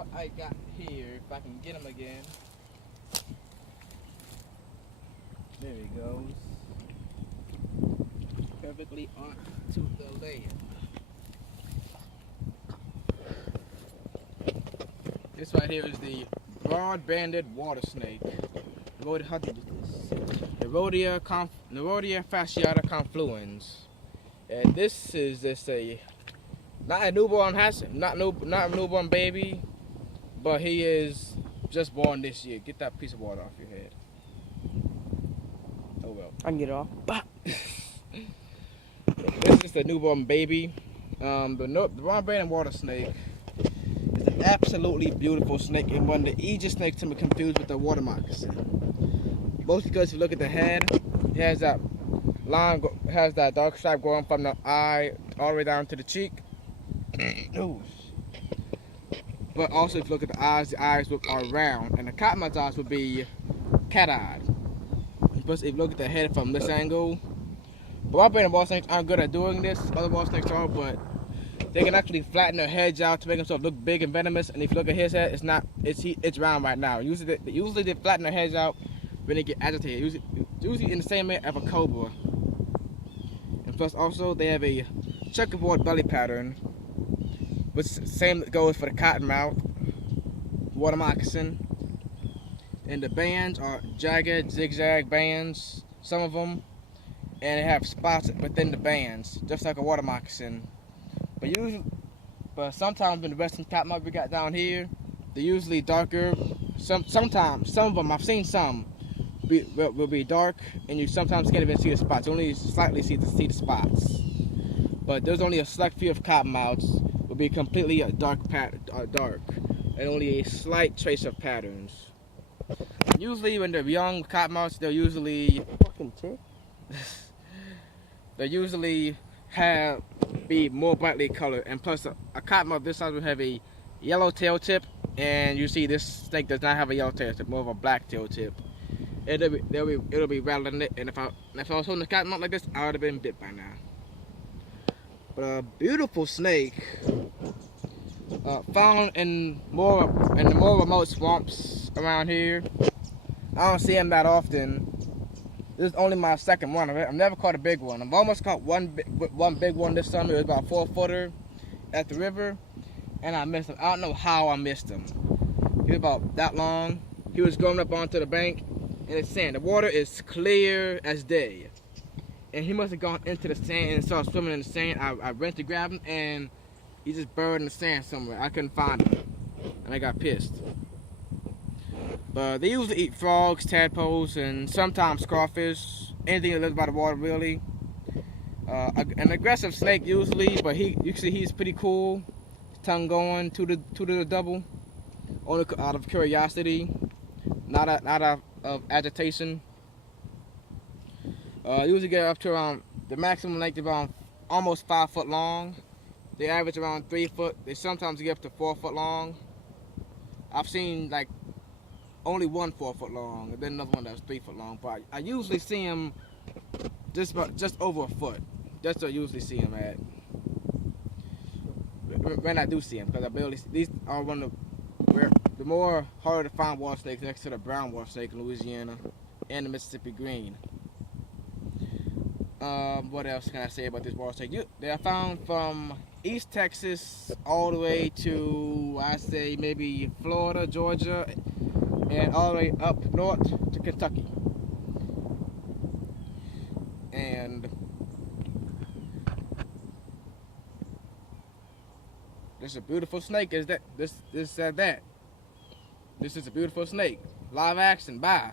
what I got here, if I can get him again. There he goes. Perfectly onto the layer. This right here is the broad-banded water snake. How do you do this? Nerodia Fasciata Confluens. And this is not a newborn baby, but he is just born this year. Get that piece of water off your head. Oh well. I can get it off. This is the newborn baby. The brown-banded water snake is an absolutely beautiful snake and one of the easiest snakes to be confused with the water moccasin. Mostly because if you look at the head, it has that dark stripe going from the eye all the way down to the cheek. But also if you look at the eyes are round, and the cottonmouth's eyes would be cat-eyed. Plus if you look at the head from this angle, broad-banded water snakes aren't good at doing this. Other water snakes are, but they can actually flatten their heads out to make themselves look big and venomous. And if you look at his head, it's round right now. Usually they flatten their heads out when they get agitated. Usually in the same way of a cobra. And plus also they have a checkerboard belly pattern, which same goes for the cottonmouth, water moccasin. And the bands are jagged, zigzag bands, some of them, and they have spots within the bands, just like a water moccasin. But sometimes in the western cottonmouth we got down here, they're usually darker. Sometimes some of them, I've seen some, will be dark, and you sometimes can't even see the spots. You only slightly see the spots. But there's only a select few of cottonmouths will be completely dark, and only a slight trace of patterns. Usually when they're young cottonmouths, they'll usually Fucking chick. they usually be more brightly colored, and plus a cottonmouth this size will have a yellow tail tip, and you see this snake does not have a yellow tail tip, more of a black tail tip. It'll be rattling it, and if I was holding a cottonmouth like this, I would have been bit by now. But a beautiful snake, found in the more remote swamps around here. I don't see him that often. This is only my second one of it. I've never caught a big one. I've almost caught one big one this summer. It was about a 4-footer at the river, and I missed him. I don't know how I missed him. He was about that long. He was going up onto the bank, and it's sand. The water is clear as day, and he must have gone into the sand and started swimming in the sand. I went to grab him, and he just buried in the sand somewhere. I couldn't find him, and I got pissed. But they usually eat frogs, tadpoles, and sometimes crawfish. Anything that lives by the water, really. An aggressive snake usually, but he's pretty cool. Tongue going, two to the double, only out of curiosity, not out of agitation. Usually get up to around the maximum length of around almost 5 foot long. They average around 3 foot. They sometimes get up to 4 foot long. I've seen like only one 4 foot long, and then another one that's 3 foot long. But I usually see him just over a foot. That's what I usually see him at. When I do see him, because these are one of the more harder to find water snakes next to the brown water snake in Louisiana and the Mississippi green. What else can I say about this water snake? They are found from East Texas all the way to, I say, maybe Florida, Georgia, and all the way up north to Kentucky. And this is a beautiful snake. This is a beautiful snake. Live action. Bye.